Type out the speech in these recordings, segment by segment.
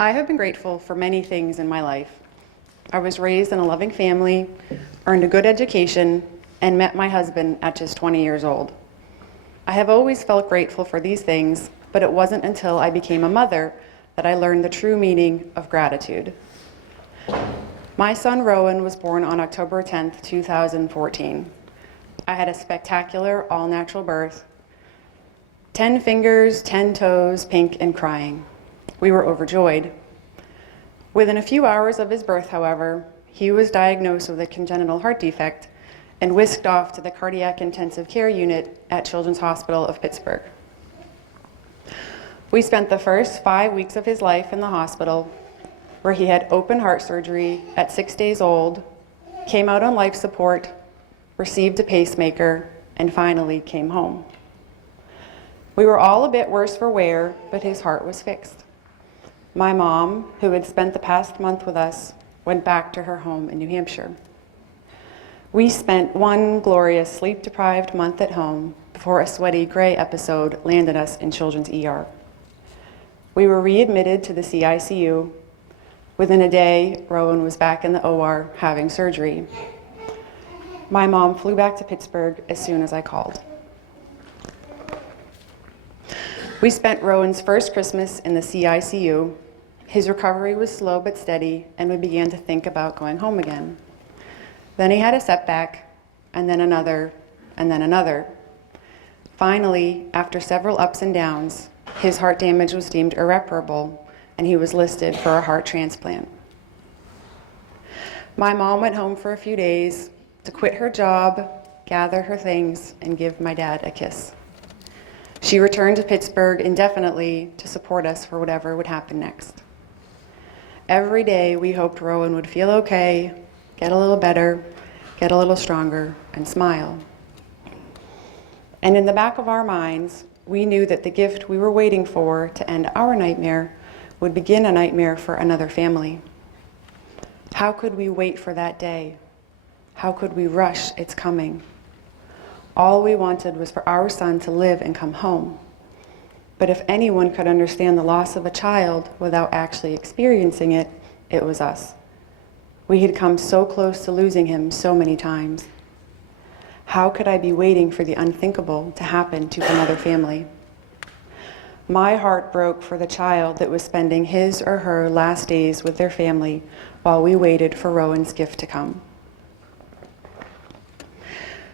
I have been grateful for many things in my life. I was raised in a loving family, earned a good education, and met my husband at just 20 years old. I have always felt grateful for these things, but it wasn't until I became a mother that I learned the true meaning of gratitude. My son Rowan was born on October 10th, 2014. I had a spectacular all-natural birth, 10 fingers, 10 toes, pink and crying. We were overjoyed. Within a few hours of his birth, however, he was diagnosed with a congenital heart defect and whisked off to the cardiac intensive care unit at Children's Hospital of Pittsburgh. We spent the first 5 weeks of his life in the hospital, where he had open heart surgery at 6 days old, came out on life support, received a pacemaker, and finally came home. We were all a bit worse for wear, but his heart was fixed. My mom, who had spent the past month with us, went back to her home in New Hampshire. We spent one glorious sleep-deprived month at home before a sweaty gray episode landed us in Children's ER. We were readmitted to the CICU. Within a day, Rowan was back in the OR having surgery. My mom flew back to Pittsburgh as soon as I called. We spent Rowan's first Christmas in the CICU. His recovery was slow but steady, and we began to think about going home again. Then he had a setback, and then another, and then another. Finally, after several ups and downs, his heart damage was deemed irreparable, and he was listed for a heart transplant. My mom went home for a few days to quit her job, gather her things, and give my dad a kiss. She returned to Pittsburgh indefinitely to support us for whatever would happen next. Every day we hoped Rowan would feel okay, get a little better, get a little stronger, and smile. And in the back of our minds, we knew that the gift we were waiting for to end our nightmare would begin a nightmare for another family. How could we wait for that day? How could we rush its coming? All we wanted was for our son to live and come home. But if anyone could understand the loss of a child without actually experiencing it, it was us. We had come so close to losing him so many times. How could I be waiting for the unthinkable to happen to another family? My heart broke for the child that was spending his or her last days with their family while we waited for Rowan's gift to come.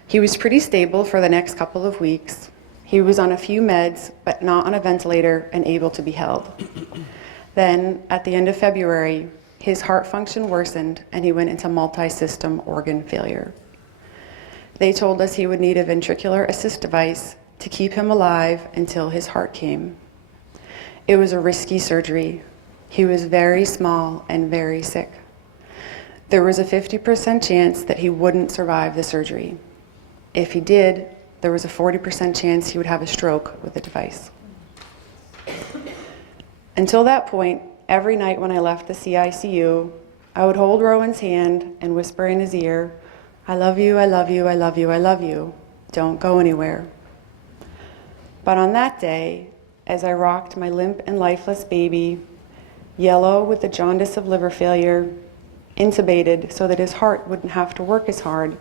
He was pretty stable for the next couple of weeks. He was on a few meds, but not on a ventilator and able to be held. Then, at the end of February, his heart function worsened and he went into multi-system organ failure. They told us he would need a ventricular assist device to keep him alive until his heart came. It was a risky surgery. He was very small and very sick. There was a 50% chance that he wouldn't survive the surgery. If he did, there was a 40% chance he would have a stroke with the device. Until that point, every night when I left the CICU, I would hold Rowan's hand and whisper in his ear, "I love you, I love you, I love you, I love you. Don't go anywhere." But on that day, as I rocked my limp and lifeless baby, yellow with the jaundice of liver failure, intubated so that his heart wouldn't have to work as hard,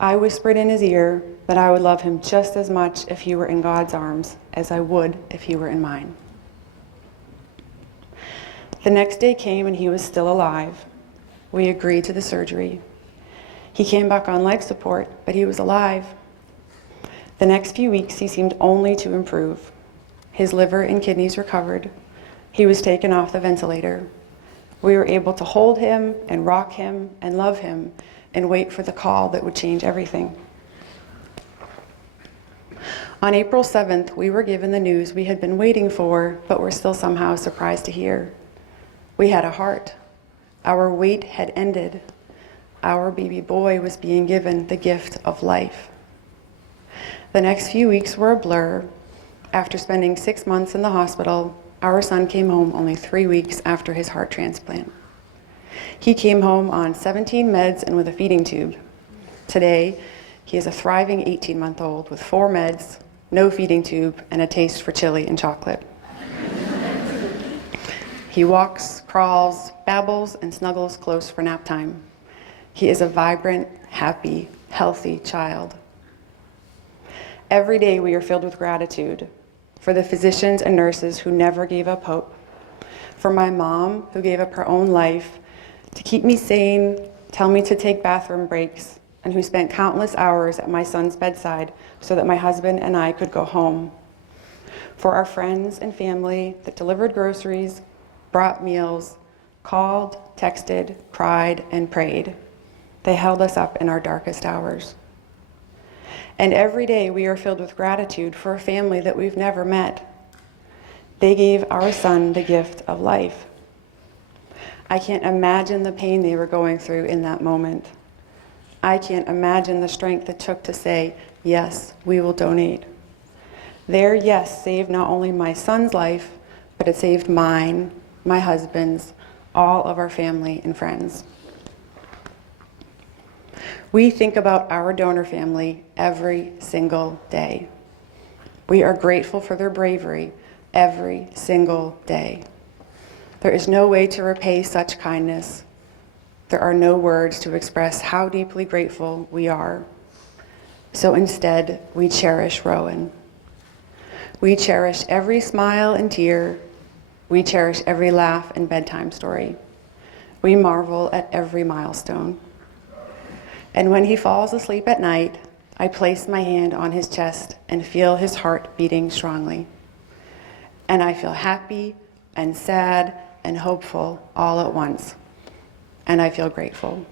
I whispered in his ear that I would love him just as much if he were in God's arms as I would if he were in mine. The next day came and he was still alive. We agreed to the surgery. He came back on life support, but he was alive. The next few weeks he seemed only to improve. His liver and kidneys recovered. He was taken off the ventilator. We were able to hold him and rock him and love him and wait for the call that would change everything. On April 7th, we were given the news we had been waiting for, but were still somehow surprised to hear. We had a heart. Our wait had ended. Our baby boy was being given the gift of life. The next few weeks were a blur. After spending 6 months in the hospital, our son came home only 3 weeks after his heart transplant. He came home on 17 meds and with a feeding tube. Today, he is a thriving 18-month-old with 4 meds, no feeding tube, and a taste for chili and chocolate. He walks, crawls, babbles, and snuggles close for nap time. He is a vibrant, happy, healthy child. Every day we are filled with gratitude for the physicians and nurses who never gave up hope, for my mom who gave up her own life to keep me sane, tell me to take bathroom breaks, and who spent countless hours at my son's bedside so that my husband and I could go home. For our friends and family that delivered groceries, brought meals, called, texted, cried, and prayed. They held us up in our darkest hours. And every day we are filled with gratitude for a family that we've never met. They gave our son the gift of life. I can't imagine the pain they were going through in that moment. I can't imagine the strength it took to say, yes, we will donate. Their yes saved not only my son's life, but it saved mine, my husband's, all of our family and friends. We think about our donor family every single day. We are grateful for their bravery every single day. There is no way to repay such kindness. There are no words to express how deeply grateful we are. So instead, we cherish Rowan. We cherish every smile and tear. We cherish every laugh and bedtime story. We marvel at every milestone. And when he falls asleep at night, I place my hand on his chest and feel his heart beating strongly. And I feel happy and sad and hopeful all at once. And I feel grateful.